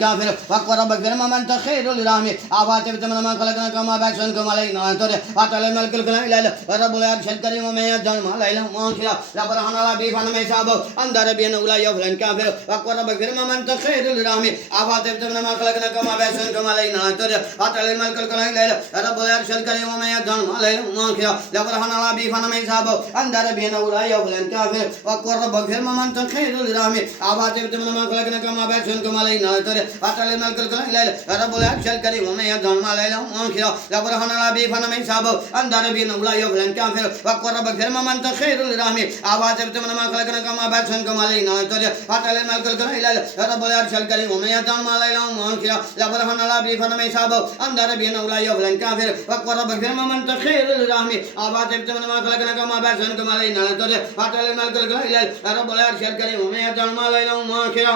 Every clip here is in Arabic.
كافر وقرب كرم من تخير الرحم آفات بتمنى ما خلقنا كما بأحسنكم علينا ترى أتى الملك الكلام إلى رب العرش الكريم وما يجعل ما لا ما خير لا برهان لا بيفان ما يسابه أندر بين ولا يفلن كافر وقرب كرم من تخير الرحم آفات بتمنى ما خلقنا كما بأحسنكم علينا ترى أتى الملك الكلام إلى رب العرش الكريم وما يجعل ما لا ما خير لا برهان لا بيفان ما يسابه أندر بين ولا يفلن كافر وقرب كرم من تخير الرحم آفات بتمنى ما خلقنا كما بأحسنكم علينا ترى أتى الملك الكلام إلى رب العرش الكريم وما يجعل ما لا ما خير لا برهان لا بيفان ما يسابه أندر بين ولا يفلن كافر وقرب كرم من تخير الرحم آفات بتمنى ما خلقنا كما بأحسنكم علينا ترى أتى الملك الكلام إلى رب العرش الكريم وما يجعل ما لا ما خير لا برهان لا بيفان ما يسابه أندر بين ولا يفلن كافر وقرب كرم من تخير الرحم آفات بتمنى ما خلقنا كما بأحسنكم علينا ترى أتى الملك الكلام إلى رب العرش الكريم وما يجعل ما لا ما خير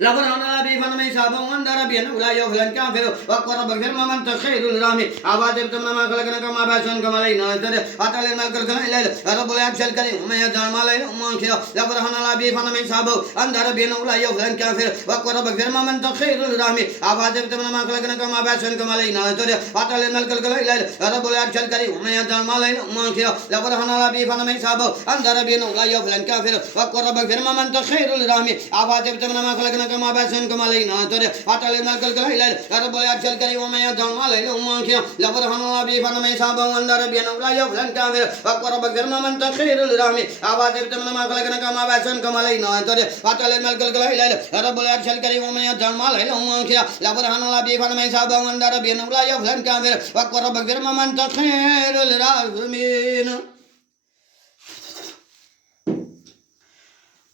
لبرهان لا بيفان ما يسابه وندر بين ولا يفلن كافر وقرب كرم من تخير الرحم آفات بتمنى ما خلقنا كما بأحسنكم علينا ترى أتى الملك الكلام إلى رب العرش الكريم وما يجعل ما لا ما خير لبرهان لا بيفان ما يسابه وندر بين ولا يفلن كافر وقرب كرم من تخير الرحم آفات بتمنى ما خلقنا كما بأحسنكم علينا ترى أتى الملك الكلام إلى رب العرش الكريم وما يجعل ما لا ما خير لبرهان لا بيفان ما يسابه وندر بين ولا يفلن كافر وقرب كرم من تخير الرحم آفات بتمنى ما خلقنا كما بأحسنكم علينا ترى أتى الملك الكلام إلى رب العرش الكريم وما يجعل ما لا ما خير لبرهان لا بيفان ما يسابه وندر بين ولا يفلن كافر وقرب كرم من تخير الرحم آفات بتمنى ما خلقنا كما بأحسنكم علينا ترى أتى الملك الكلام إلى رب العرش الكريم وما يجعل ما لا ما خير لبرهان لا بيفان ما يسابه وندر بين ولا يفلن كافر وقرب كرم من تخير الرحم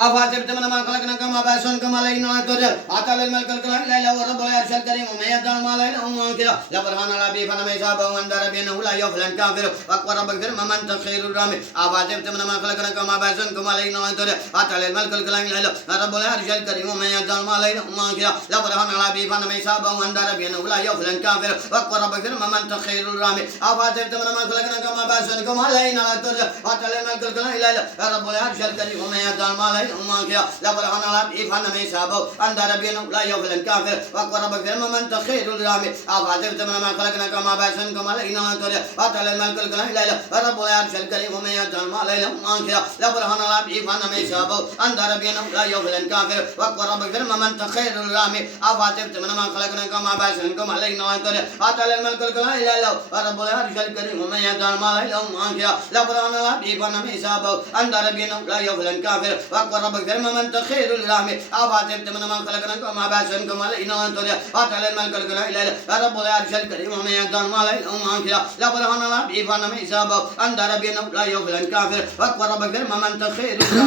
آفات بتمنى ما خلقنا كما بأحسنكم علينا ترى أتى الملك الكلام إلى رب العرش الكريم وما يجعل ما لا ما خير لبرهان لا بيفان ما يسابه وندر بين ولا يفلن كافر وقرب كرم من تخير الرحم آفات بتمنى ما خلقنا كما بأحسنكم علينا ترى أتى الملك الكلام إلى رب العرش الكريم وما يجعل ما لا ما خير لبرهان لا بيفان ما يسابه وندر بين ولا يفلن كافر وقرب كرم من تخير الرحم آفات بتمنى ما خلقنا كما بأحسنكم علينا ترى أتى الملك الكلام إلى رب العرش الكريم وما يجعل ما لا ما خير لبرهان لا بيفان ما يسابه أندر بين ولا يفلن كافر وقرب كرم من تخير الرحم آفات بتمنى ما خلقنا كما بأحسنكم علينا ترى أتى الملك الكلام إلى رب العرش الكريم وما يجعل ما لا ما خير لبرهان لا بيفان ما يسابه أندر بين ولا يفلن كافر وقرب كرم من تخير الرحم آفات بتمنى ما خلقنا كما بأحسنكم علينا ترى أتى الملك الكلام إلى رب العرش الكريم وما يجعل ما لا ما خير لبرهان لا بيفان ما يسابه أندر بين ولا يفلن كافر وقرب كرم من تخير الرحم آفات بتمنى ما خلقنا كما بأحسنكم علينا ترى أتى الملك الكلام إلى رب العرش الكريم وما يجعل ما لا ما خير لبرهان لا بيفان ما يسابه أندر بين ولا يفلن كافر وقرب كرم من تخير الرحم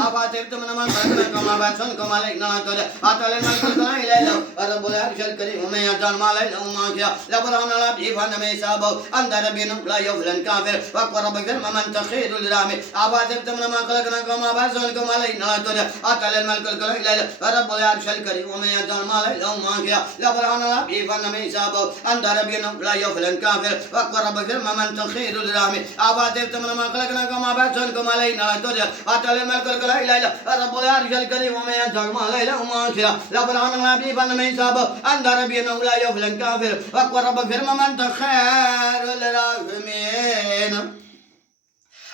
آفات بتمنى ما خلقنا كما بأحسنكم علينا ترى أتى الملك الكلام إلى رب العرش الكريم وما يجعل ما لا ما خير لبرهان لا بيفان ما يسابه أندر بين ولا يفلن كافر وقرب كرم من تخير الرحم آفات بتمنى ما خلقنا كما بأحسنكم علينا ترى أتى الملك الكلام إلى رب العرش الكريم وما يجعل ما لا ما خير لبرهان لا بيفان ما يسابه أندر بين ولا يفلن كافر وقرب كرم من تخير الرحم آفات بتمنى ما خلقنا كما بأحسنكم علينا ترى أتى الملك الكلام إلى رب العرش الكريم وما يجعل ما لا ما خير لبرهان لا بيفان ما يسابه أندر بين ولا يفلن كافر وقرب كرم من تخير الرحم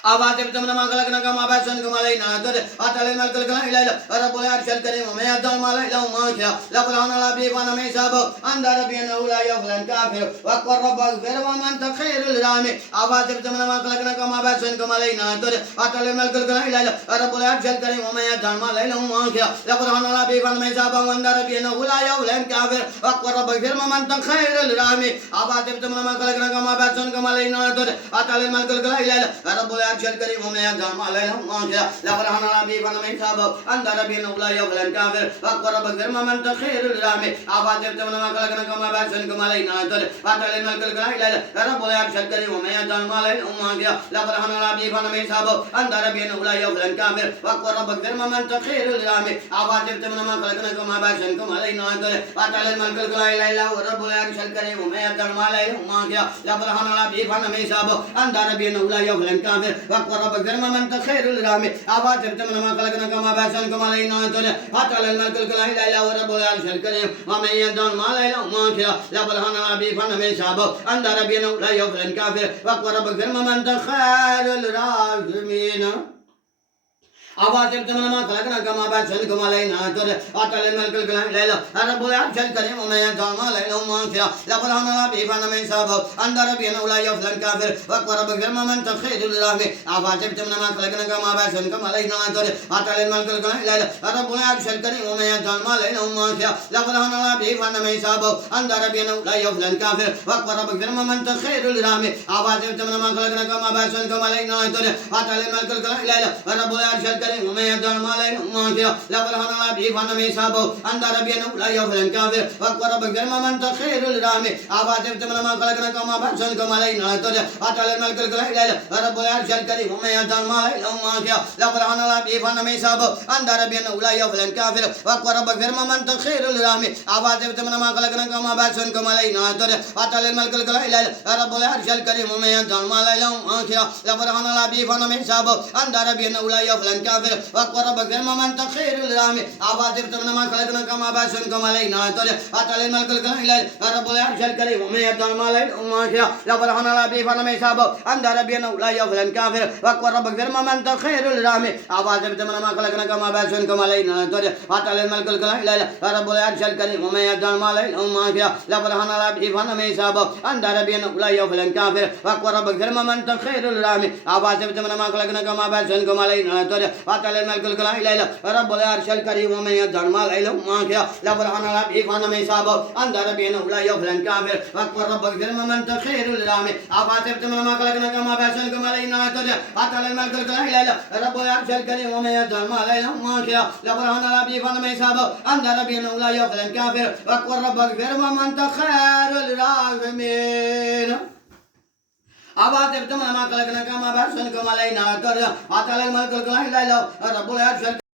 آفات بتمنى ما خلقنا كما بأحسنكم علينا ترى أتى الملك الكلام إلى رب العرش الكريم وما يجعل ما لا ما خير لبرهان لا بيفان ما يسابه أندر بين ولا يفلن كافر وقرب كرم من تخير الرحم آفات بتمنى ما خلقنا كما بأحسنكم علينا ترى أتى الملك الكلام إلى رب العرش الكريم وما يجعل ما لا ما خير لبرهان لا بيفان ما يسابه أندر بين ولا يفلن كافر وقرب كرم من تخير الرحم آفات بتمنى ما خلقنا كما بأحسنكم علينا ترى أتى الملك الكلام إلى رب العرش الكريم وما يجعل ما لا ما خير لبرهان لا بيفان ما يسابه أندر بين ولا يفلن كافر وقرب كرم من تخير الرحم آفات بتمنى ما خلقنا كما بأحسنكم علينا ترى أتى الملك الكلام إلى رب العرش الكريم وما يجعل ما لا ما خير لبرهان لا بيفان ما يسابه أندر بين ولا يفلن كافر وقرب كرم من تخير الرحم آفات بتمنى ما خلقنا كما بأحسنكم علينا ترى أتى الملك الكلام إلى رب العرش الكريم وما يجعل ما لا ما خير لبرهان لا بيفان ما يسابه أندر بين ولا يفلن كافر واقوى ربك ذرم من تخير الرحم أفاترت من ما خلقنا كما بأسنكم علينا أنتم أتعالى الملك الكلام لا إله ورب العرش الكريم ومن يدعون ما لا إله ما كلا لبرهان ربي فنمي شابه عند ربنا لا يفلن كافر واقوى ربك ذرم من تخير الراحمين أفاترت من ما خلقنا كما بأسنكم علينا أنتم أتعالى الملك الكلام لا إله رب العرش الكريم ومن يدعون ما لا إله ما كلا لبرهان ربي فنمي شابه عند ربنا لا يفلن كافر واقوى ربك ذرم من تخير الرحمن أفاترت من ما خلقنا كما بأسنكم علينا أنتم أتعالى الملك الكلام لا إله رب العرش الكريم ومن يدعون ما لا إله ما كلا لبرهان ربي فنمي شابه عند ربنا لا يفلن كافر واقوى ربك ذرم من تخير الرحمن أفاترت من ما خلقنا كما بأسنكم علينا أنتم أتعالى الملك الكلام لا إله رب العرش الكريم ومن يدعون ما لا إله ما كلا لبرهان ربي فنمي شابه عند ربنا لا يفلن كافر واقوى ربك ذرم من تخير الرحمن أفاترت من ما خلقنا كما بأسنكم علينا أنتم أتعالى الملك الكلام لا إله رب العرش الكريم ومن يدعون ما لا إله ما كلا لبرهان ربي فنمي شابه عند ربنا لا يفلن كافر واقوى ربك ذرم من تخير الرحمن أفاترت من ما خلقنا كما بأسنكم علينا أنتم أتعالى الملك الكلام لا إله رب العرش الكريم ومن يدعون ما لا إله ما كلا لبرهان ربي فنمي شابه عند ربنا لا يفلن كافر واقوى ربك ذرم من تخير الرحمن أفاترت من ما خلقنا كما بأسنكم علينا أنتم أتعالى الملك الكلام لا إله رب العرش الكريم ومن يدعون ما لا إله ما كلا لبرهان ربي فنمي شابه عند ربنا لا يفلن كافر واقوى ربك ذرم من تخير الرحمن أفاترت من ما خلقنا كما بأسنكم علينا أنتم أتعالى الملك الكلام لا إله رب العرش الكريم ومن يدعون ما لا إله ما كلا لبرهان ربي فنمي شابه عند ربنا لا يفلن كافر واقوى ربك ذرم من تخير الرحمن أفاترت من ما خلقنا كما بأسنكم علينا أنتم أتعالى الملك الكلام لا إله رب العرش الكريم ومن يدعون ما لا إله ما كلا لبرهان ربي فنمي شابه عند ربنا لا يفلن كافر واقوى ربك ذرم من تخير الرحمن أفاترت من ما خلقنا كما بأسنكم علينا أنتم أتعالى الملك الكلام لا إله رب العرش الكريم ومن يدعون ما لا إله ما كلا لبرهان ربي فنمي شابه عند ربنا لا يفلن كافر واقوى ربك ذرم من تخير الرحمن أفاترت من ما خلقنا كما بأسنكم علينا أنتم أتعالى الملك الكلام لا إله رب العرش